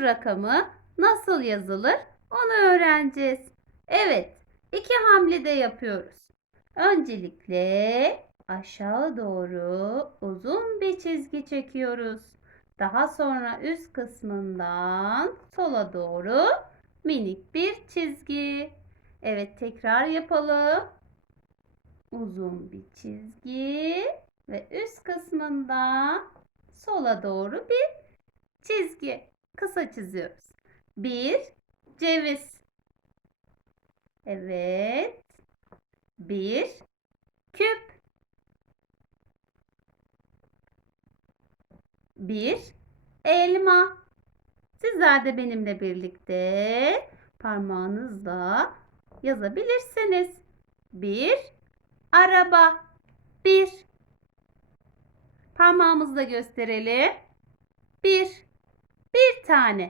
rakamı nasıl yazılır onu öğreneceğiz. Evet, iki hamlede yapıyoruz. Öncelikle aşağı doğru uzun bir çizgi çekiyoruz. Daha sonra üst kısmından sola doğru minik bir çizgi. Evet, tekrar yapalım. Uzun bir çizgi ve üst kısmından sola doğru bir çizgi. Kısa çiziyoruz. Bir ceviz. Evet. Bir küp. Bir elma. Sizler de benimle birlikte parmağınızla yazabilirsiniz. Bir araba. Bir. Parmağımızla gösterelim. Bir. Tane.